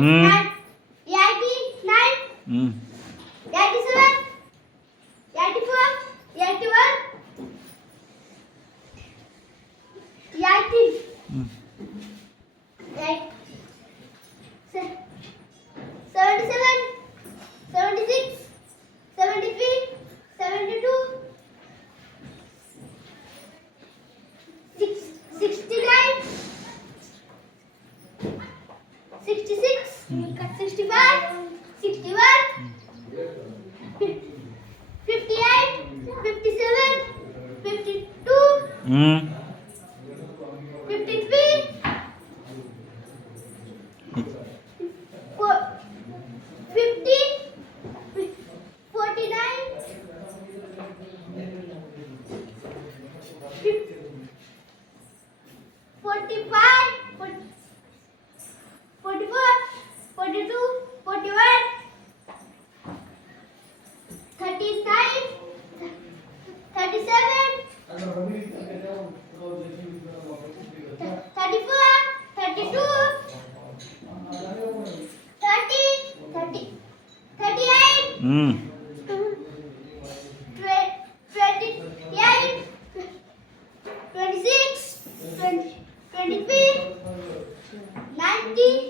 9, 9, 87, 84, 81, 80, 77, 76, 73, 72, 69, 66, 65, 61, 58, 57, 52, 53, 50, 49, 45, 44, 42, 41, 39, 37, 34, 32, 30, 38, 28, 26, 23, 90,